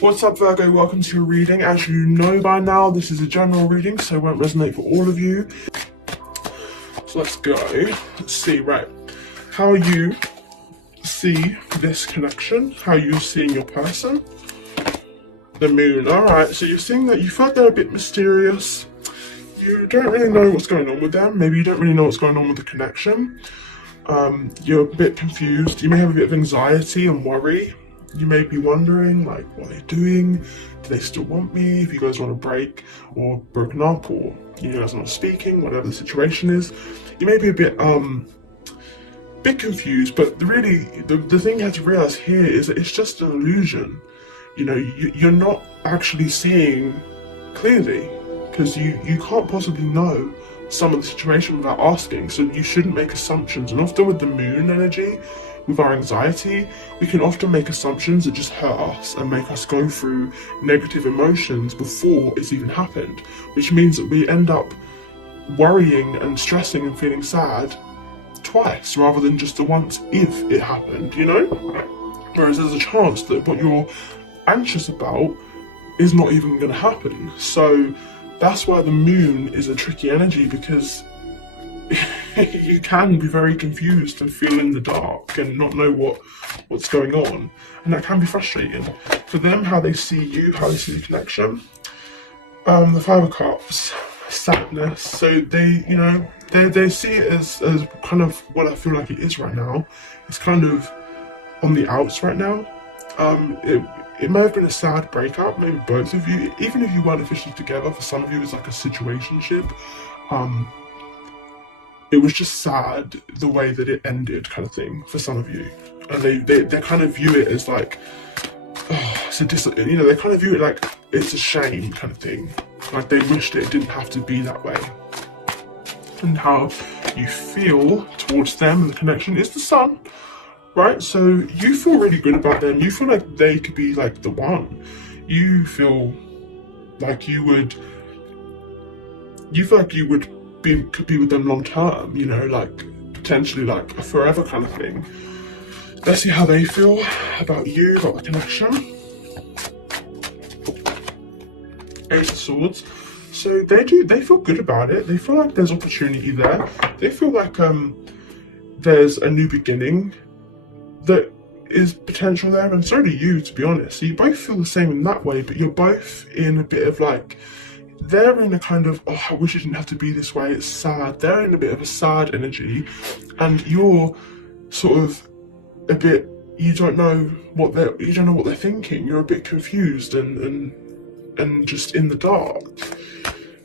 What's up, Virgo? Welcome to your reading. As you know by now, this is a general reading, so it won't resonate for all of you. So let's go. Let's see, right. How you see this connection, how you're seeing your person. The moon. Alright, so you're seeing that you feel like they're a bit mysterious. You don't really know what's going on with them. Maybe you don't really know what's going on with the connection. You're a bit confused. You may have a bit of anxiety and worry. You may be wondering, like, what are they doing? Do they still want me? If you guys want to break or broken up, or you guys are not speaking, whatever the situation is, you may be a bit confused. But really, the thing you have to realize here is that it's just an illusion. You know, you're not actually seeing clearly, because you can't possibly know some of the situation without asking. So you shouldn't make assumptions. And often with the moon energy, with our anxiety, we can often make assumptions that just hurt us and make us go through negative emotions before it's even happened, which means that we end up worrying and stressing and feeling sad twice rather than just the once if it happened, you know? Whereas there's a chance that what you're anxious about is not even going to happen. So that's why the moon is a tricky energy, because you can be very confused and feel in the dark and not know what's going on, and that can be frustrating for them. How they see you, how they see the connection. The Five of Cups, sadness. So they see it as kind of what I feel like it is right now. It's kind of on the outs right now. It may have been a sad breakup, maybe both of you, even if you weren't officially together. For some of you, it's like a situationship. It was just sad the way that it ended, kind of thing, for some of you. And they kind of view it as like, oh, they kind of view it like it's a shame, kind of thing. Like they wished it didn't have to be that way. And how you feel towards them and the connection is the Sun, right? So you feel really good about them. You feel like they could be like the one. You feel like you would could be with them long term, you know, like potentially like a forever kind of thing. Let's see how they feel about you, about the connection. Ace of Swords. So they feel good about it. They feel like there's opportunity there. They feel like there's a new beginning that is potential there, and so do you, to be honest. So you both feel the same in that way, but you're both in a bit of like, they're in a kind of, oh, I wish it didn't have to be this way, it's sad. They're in a bit of a sad energy, and you're sort of a bit, you don't know what they're thinking. You're a bit confused and just in the dark.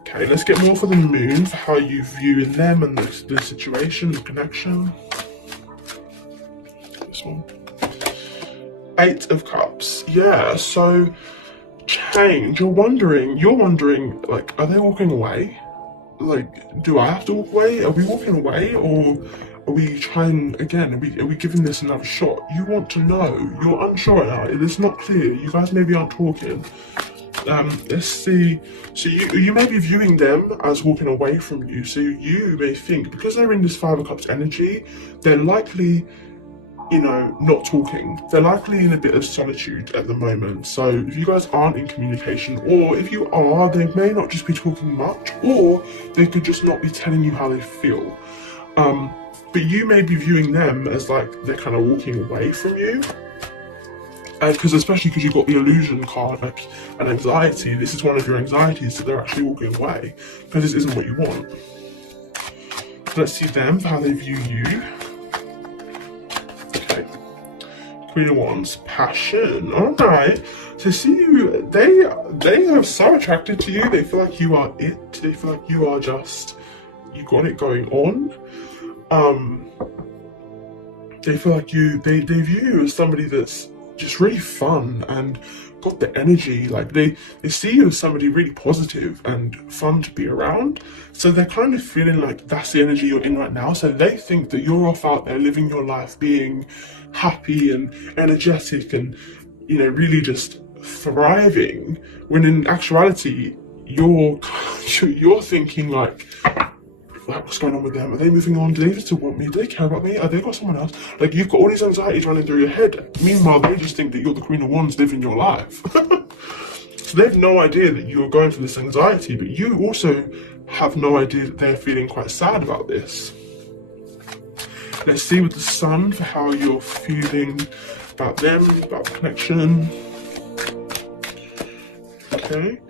Okay, let's get more for the moon, for how you view in them and the situation, the connection. This one. Eight of Cups. Yeah, so change. You're wondering, like, are they walking away? Like, do I have to walk away? Are we walking away, or are we trying again? Are we giving this another shot? You want to know. You're unsure right now. It's not clear. You guys maybe aren't talking. Let's see. So you may be viewing them as walking away from you. So you may think, because they're in this Five of Cups energy, they're likely, you know, not talking. They're likely in a bit of solitude at the moment. So if you guys aren't in communication, or if you are, they may not just be talking much, or they could just not be telling you how they feel. But you may be viewing them as like they're kind of walking away from you. Especially because you've got the illusion card, like an anxiety. This is one of your anxieties, that they're actually walking away because this isn't what you want. Let's see them, how they view you. Okay. Queen of Wands, passion. Alright. So see you, they are so attracted to you. They feel like you are it. They feel like you are just, you got it going on. They feel like they view you as somebody that's just really fun and got the energy. Like they see you as somebody really positive and fun to be around. So they're kind of feeling like that's the energy you're in right now. So they think that you're off out there living your life, being happy and energetic and, you know, really just thriving, when in actuality you're thinking like, like, what's going on with them? Are they moving on? Do they even still want me? Do they care about me? Are they got someone else? Like, you've got all these anxieties running through your head. Meanwhile, they just think that you're the Queen of Wands living your life. So they have no idea that you're going through this anxiety, but you also have no idea that they're feeling quite sad about this. Let's see with the Sun for how you're feeling about them, about the connection. Okay.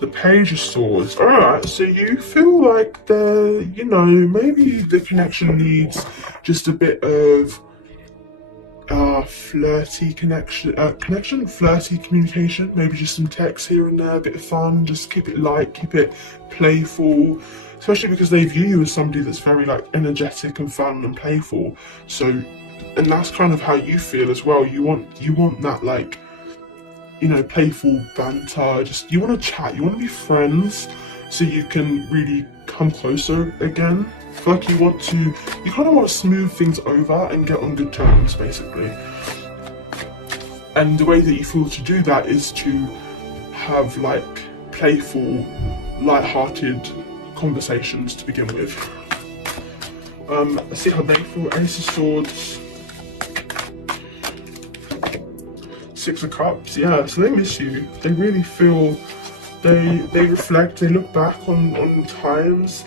The Page of Swords. Alright, so you feel like you know, maybe the connection needs just a bit of flirty flirty communication, maybe just some text here and there, a bit of fun, just keep it light, keep it playful, especially because they view you as somebody that's very like energetic and fun and playful. So, and that's kind of how you feel as well. You want that, like, you know, playful banter, just, you want to chat, you want to be friends so you can really come closer again. Like you kind of want to smooth things over and get on good terms, basically. And the way that you feel to do that is to have like playful, light-hearted conversations to begin with. Let's see how they feel. Ace of Swords, Six of Cups. Yeah, so they miss you. They really feel, they reflect, they look back on times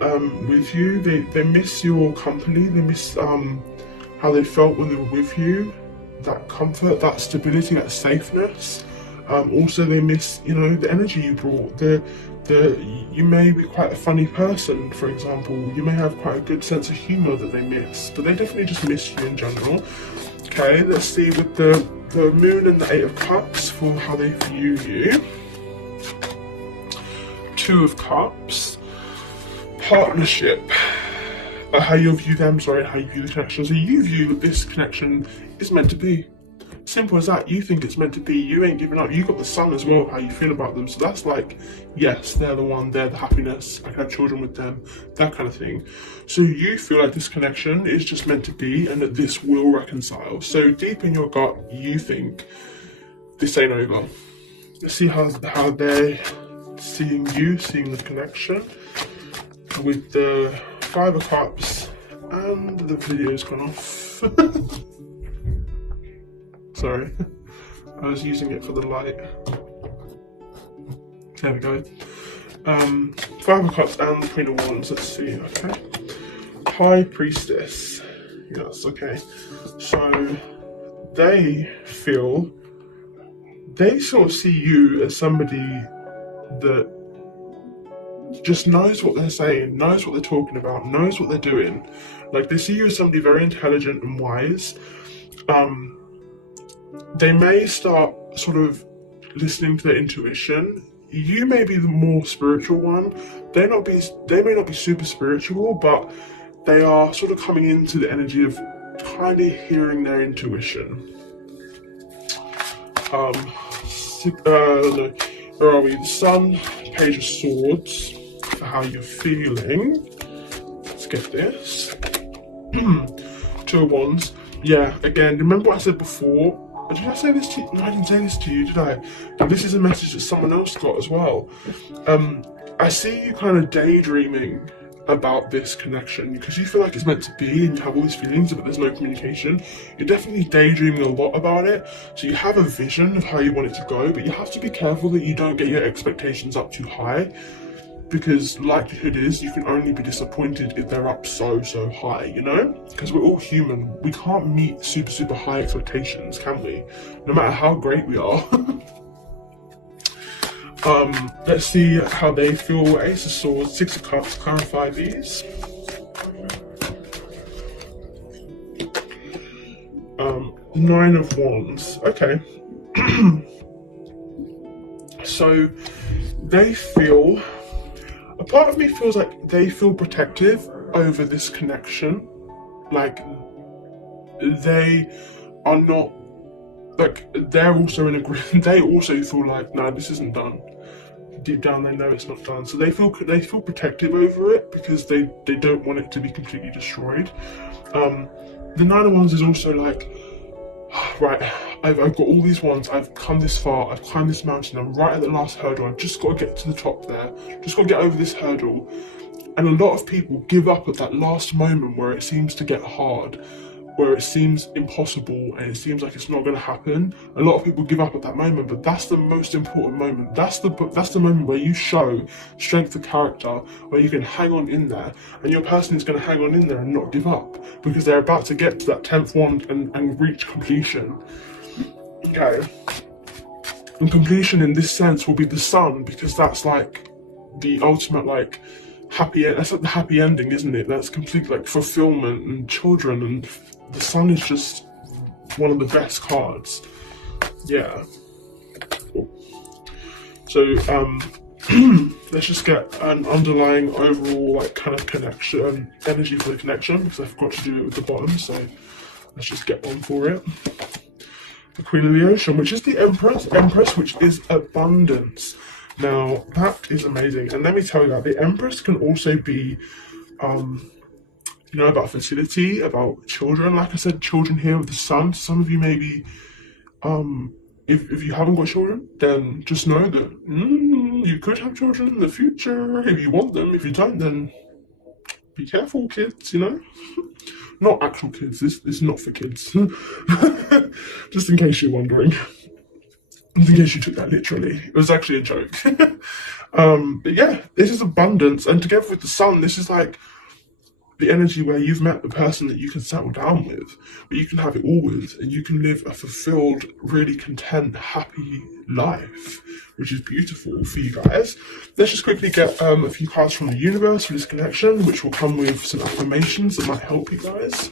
with you. They miss your company. They miss how they felt when they were with you, that comfort, that stability, that safeness. Also they miss, you know, the energy you brought. You may be quite a funny person, for example. You may have quite a good sense of humour that they miss, but they definitely just miss you in general. Okay, let's see with the Moon and the Eight of Cups for how they view you. Two of Cups. Partnership. How you view them, sorry, how you view the connection. So you view that this connection is meant to be. Simple as that. You think it's meant to be. You ain't giving up. You got the Sun as well, how you feel about them. So that's like, yes, they're the one, they're the happiness, I can have children with them, that kind of thing. So you feel like this connection is just meant to be and that this will reconcile. So deep in your gut, you think this ain't over. Let's see how they're seeing you, seeing the connection. With the Five of Cups, and the video's gone off. Sorry, I was using it for the light. There we go. Five of Cups and the Queen of Wands. Let's see. Okay. High Priestess. Yes. Okay. So they sort of see you as somebody that just knows what they're saying, knows what they're talking about, knows what they're doing. Like, they see you as somebody very intelligent and wise. They may start sort of listening to their intuition. You may be the more spiritual one. They may not be super spiritual, but they are sort of coming into the energy of kind of hearing their intuition. Where are we? The Sun, Page of Swords, for how you're feeling. Let's get this. Two of Wands. Yeah, again, remember what I said before? Did I say this to you? No, I didn't say this to you, did I? But this is a message that someone else got as well. I see you kind of daydreaming about this connection because you feel like it's meant to be and you have all these feelings but there's no communication. You're definitely daydreaming a lot about it, so you have a vision of how you want it to go, but you have to be careful that you don't get your expectations up too high, because likelihood is you can only be disappointed if they're up so high, you know? Because we're all human. We can't meet super high expectations, can we? No matter how great we are. Let's see how they feel. Ace of Swords, Six of Cups, clarify these. Nine of Wands. Okay. So they feel, a part of me feels like they feel protective over this connection. Like they are not, like they're also in agreement. They also feel like, no, this isn't done. Deep down they know it's not done. So they feel protective over it because they don't want it to be completely destroyed. The Nine of Wands is also like, right, I've got all these wands, I've come this far, I've climbed this mountain, I'm right at the last hurdle, I've just got to get to the top there, just got to get over this hurdle, And a lot of people give up at that last moment where it seems to get hard, where it seems impossible and it seems like it's not going to happen. A lot of people give up at that moment, but that's the most important moment. That's the moment where you show strength of character, where you can hang on in there, and your person is going to hang on in there and not give up, because they're about to get to that 10th wand and reach completion. Okay. And completion in this sense will be the sun, because that's like the ultimate like that's like the happy ending, isn't it? That's complete like fulfillment and children, and the sun is just one of the best cards. Yeah. Cool. So let's just get an underlying overall like kind of connection, energy for the connection, because I forgot to do it with the bottom, so let's just get one for it. The Queen of the Ocean, which is the Empress, which is abundance. Now, that is amazing. And let me tell you that the Empress can also be, about fertility, about children. Like I said, children here with the sun. Some of you maybe, if you haven't got children, then just know that you could have children in the future if you want them. If you don't, then be careful, kids, Not actual kids, this is not for kids. Just in case you're wondering. In case you took that literally. It was actually a joke. But yeah, this is abundance, and together with the sun, this is like the energy where you've met the person that you can settle down with, where you can have it all with, and you can live a fulfilled, really content, happy life, which is beautiful for you guys. Let's just quickly get a few cards from the universe for this connection, which will come with some affirmations that might help you guys.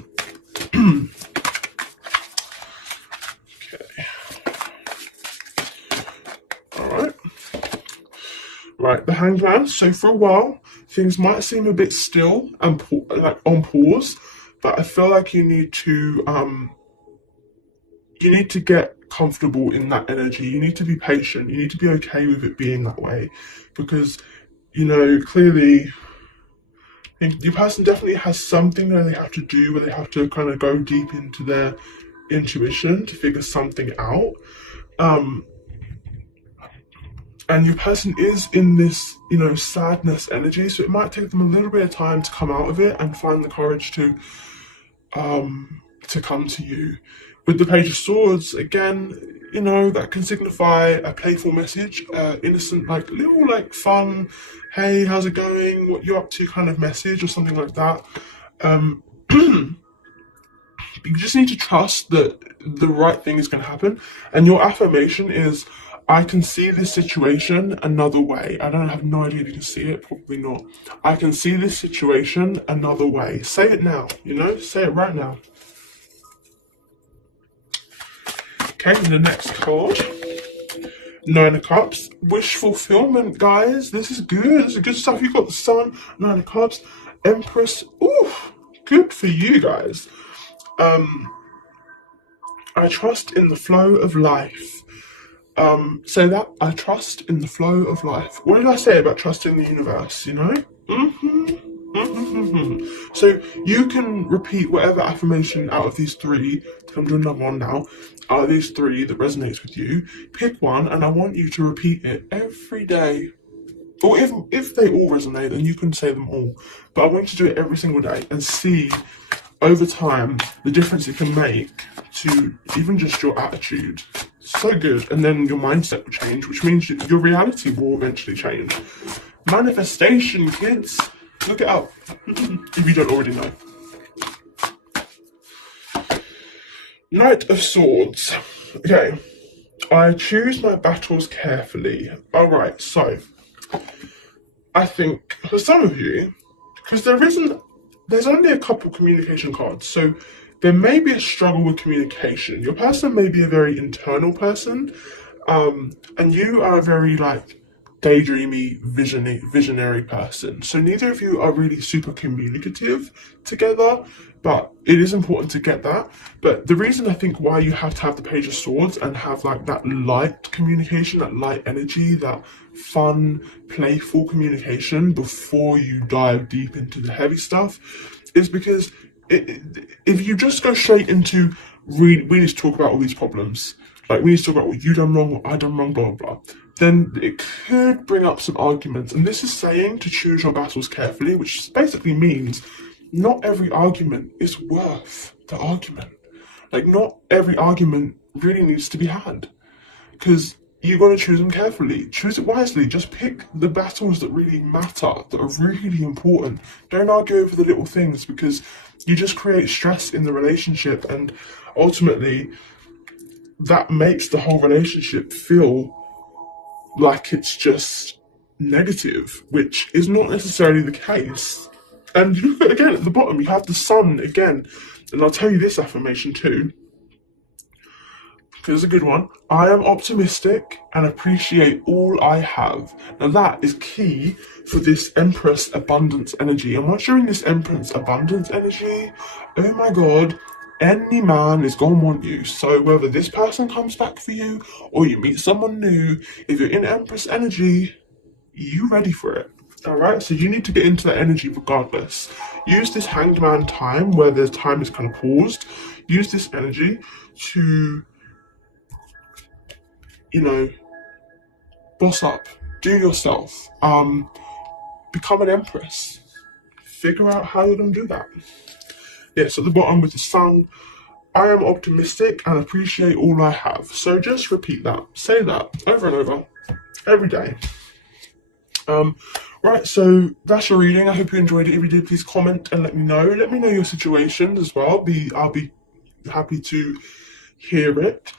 Right, the Hanged Man. So for a while, things might seem a bit still and like on pause, but I feel like you need to get comfortable in that energy. You need to be patient. You need to be okay with it being that way, because clearly your person definitely has something that they have to do, where they have to kind of go deep into their intuition to figure something out. And your person is in this, sadness energy, so it might take them a little bit of time to come out of it and find the courage to come to you. With the Page of Swords, again, that can signify a playful message, innocent, like little, like fun, hey, how's it going? What you up to? Kind of message or something like that. You just need to trust that the right thing is going to happen, and your affirmation is, I can see this situation another way. I don't have no idea if you can see it, probably not. I can see this situation another way. Say it now, say it right now. Okay, and the next card, Nine of Cups. Wish fulfillment, guys. This is good. This is good stuff. You've got the Sun, Nine of Cups, Empress. Ooh, good for you guys. I trust in the flow of life. So that I trust in the flow of life. What did I say about trusting the universe, So you can repeat whatever affirmation out of these three. I'm doing another one now. Out of these three that resonates with you, pick one, and I want you to repeat it every day. Or if they all resonate, then you can say them all. But I want you to do it every single day and see over time the difference it can make to even just your attitude. So good. And then your mindset will change, which means your reality will eventually change. Manifestation, kids. Look it up if you don't already know. Knight of Swords. Okay. I choose my battles carefully. Alright, so I think for some of you, because there's only a couple communication cards, so there may be a struggle with communication. Your person may be a very internal person, and you are a very daydreamy, visionary person. So neither of you are really super communicative together, but it is important to get that. But the reason I think why you have to have the Page of Swords and have that light communication, that light energy, that fun, playful communication before you dive deep into the heavy stuff is because if you just go straight into we need to talk about all these problems, like we need to talk about what you done wrong, what I done wrong, blah, blah, blah, then it could bring up some arguments. And this is saying to choose your battles carefully, which basically means not every argument is worth the argument. Like, not every argument really needs to be had, because you've got to choose them carefully. Choose it wisely. Just pick the battles that really matter, that are really important. Don't argue over the little things, because you just create stress in the relationship, and ultimately that makes the whole relationship feel like it's just negative, which is not necessarily the case. And you look at, again, at the bottom, you have the sun again. And I'll tell you this affirmation too, because it's a good one. I am optimistic and appreciate all I have. Now that is key for this Empress abundance energy. And once you're in this Empress abundance energy, oh my God, any man is gonna want you. So whether this person comes back for you or you meet someone new, if you're in Empress energy, you ready for it. Alright, so you need to get into that energy regardless. Use this Hanged Man time where the time is kind of paused. Use this energy to, you know, boss up, do yourself, become an empress. Figure out how you're going to do that. Yeah, so at the bottom with the sun, I am optimistic and appreciate all I have. So just repeat that. Say that over and over, every day. Right, so that's your reading. I hope you enjoyed it. If you did, please comment and let me know. Let me know your situations as well. I'll be happy to hear it.